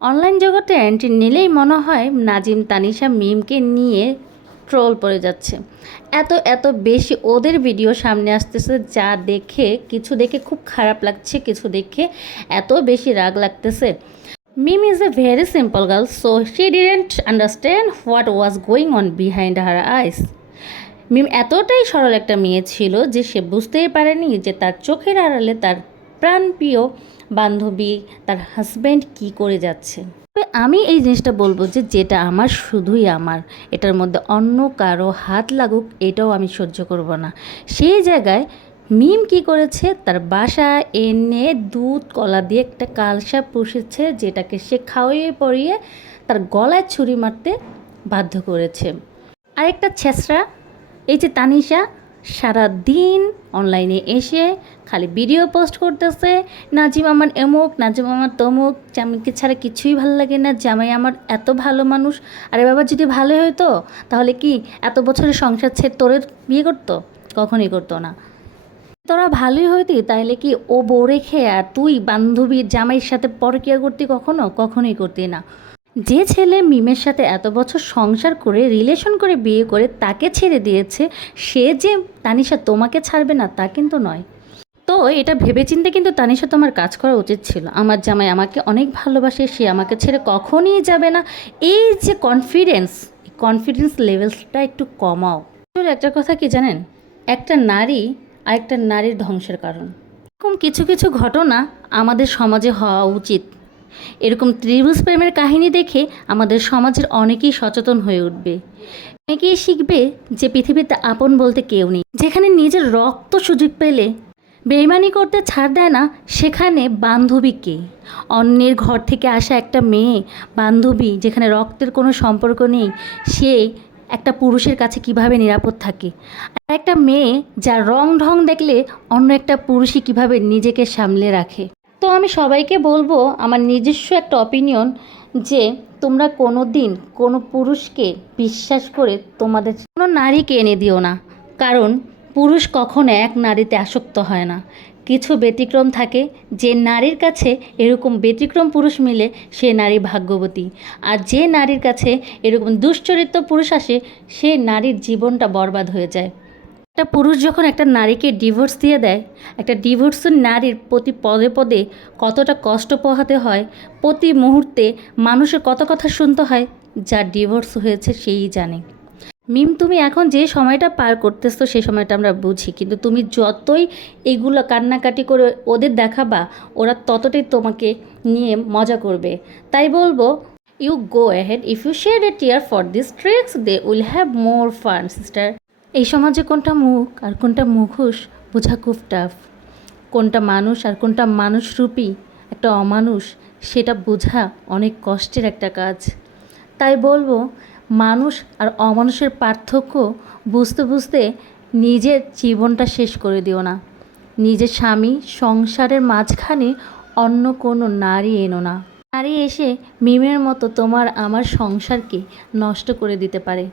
Online জগতে entry নিলেই মনে হয় নাজিম তানিশা মিমকে নিয়ে ট্রোল পড়ে যাচ্ছে। এত এত বেশি ওদের ভিডিও সামনে আসতেছে, যা দেখে কিছু দেখে খুব খারাপ লাগছে, কিছু দেখে এত বেশি রাগ লাগতেছে। Mim is a very simple girl, so she didn't understand what was going on behind her eyes. Mim এতটাই সরল একটা মেয়ে ছিল যে সে বুঝতেই পারেনি যে তার চোখের আড়ালে তার প্রাণপ্রিয় বান্ধবী, তার হাজব্যান্ড কি করে যাচ্ছে। তবে আমি এই জিনিসটা বলবো যে যেটা আমার শুধুই আমার, এটার মধ্যে অন্য কারো হাত লাগুক এটাও আমি সহ্য করব না। সেই জায়গায় মিম কি করেছে, তার বাসায় এনে দুধ কলা দিয়ে একটা কালসা পুষেছে, যেটাকে সে খাওয়িয়ে পরিয়ে তার গলায় ছুরি মারতে বাধ্য করেছে। আরেকটা ছেঁচড়া এই যে তানিশা, সারা দিন অনলাইনে এসে খালি ভিডিও পোস্ট করতেছে, নাজিম আমার এমুক, নাজিম আমার তমুক, জামাইকে ছাড়া কিছুই ভালো লাগে না, জামাই আমার এত ভালো মানুষ। আরে বাবা, যদি ভালো হতো তাহলে কি এত বছরের সংসার ছেড়ে তোরে বিয়ে করতো? কখনই করতো না। তোরা ভালোই হইতি তাইলে কি ও বউ রেখে আর তুই বান্ধবীর জামাইয়ের সাথে পরকিয়া করতি? কখনোই করতি না। যে ছেলে মিমের সাথে এত বছর সংসার করে রিলেশন করে বিয়ে করে তাকে ছেড়ে দিয়েছে, সে যে তানিশা তোমাকে ছাড়বে না তা কিন্তু নয়। তো এটা ভেবেচিন্তে কিন্তু তানিশা তোমার কাজ করা উচিত ছিল। আমার জামাই আমাকে অনেক ভালোবাসে, সে আমাকে ছেড়ে কখনই যাবে না। এই যে কনফিডেন্স লেভেলসটা একটু কমাও। একটা কথা কি জানেন, একটা নারী আরেকটা নারীর ধ্বংসের কারণ। এরকম কিছু কিছু ঘটনা আমাদের সমাজে হওয়া উচিত। এরকম ত্রিভুজ প্রেমের কাহিনী দেখে আমাদের সমাজের অনেকেই সচেতন হয়ে উঠবে। অনেকেই শিখবে যে পৃথিবীতে আপন বলতে কেউ নেই। যেখানে নিজের রক্ত সুযোগ পেলে বেইমানি করতে ছাড় দেয় না, সেখানে বান্ধবীকে, অন্যের ঘর থেকে আসা একটা মেয়ে বান্ধবী, যেখানে রক্তের কোনো সম্পর্ক নেই, সে একটা পুরুষের কাছে কিভাবে নিরাপদ থাকে। আর একটা মেয়ে যার রং ঢং দেখলে অন্য একটা পুরুষই কিভাবে নিজেকে সামলে রাখে। তো আমি সবাইকে বলবো, আমার নিজস্ব একটা অপিনিয়ন, যে তোমরা কোনো দিন কোনো পুরুষকে বিশ্বাস করে তোমাদের কোনো নারীকে এনে দিও না। কারণ পুরুষ কখনো এক নারীতে আসক্ত হয় না। কিছু ব্যতিক্রম থাকে, যে নারীর কাছে এরকম ব্যতিক্রম পুরুষ মিলে সে নারী ভাগ্যবতী। আর যে নারীর কাছে এরকম দুশ্চরিত্র পুরুষ আসে, সে নারীর জীবনটা বরবাদ হয়ে যায়। একটা পুরুষ যখন একটা নারীকে ডিভোর্স দিয়ে দেয়, একটা ডিভোর্স নারীর প্রতি পদে পদে কতটা কষ্ট পোহাতে হয়, প্রতি মুহূর্তে মানুষের কত কথা শুনতে হয়, যার ডিভোর্স হয়েছে সেই জানে। মিম, তুমি এখন যে সময়টা পার করতেছো সেই সময়টা আমরা বুঝি, কিন্তু তুমি যতই এগুলো কান্নাকাটি করে ওদের দেখাবা, ওরা ততটাই তোমাকে নিয়ে মজা করবে। তাই বলবো, you go ahead, if you shed a tear for this tricks they will have more fun sister. এই সমাজে কোনটা মুখ আর কোনটা মুখোশ বোঝা খুব টাফ। কোনটা মানুষ আর কোনটা মানুষরূপী একটা অমানুষ, সেটা বোঝা অনেক কষ্টের একটা কাজ। তাই বলবো, মানুষ আর অমানুষের পার্থক্য বুঝতে বুঝতে নিজের জীবনটা শেষ করে দিও না। নিজের স্বামী সংসারের মাঝখানে অন্য কোনো নারী এনো না। নারী এসে মিমের মতো তোমার আমার সংসারকে নষ্ট করে দিতে পারে।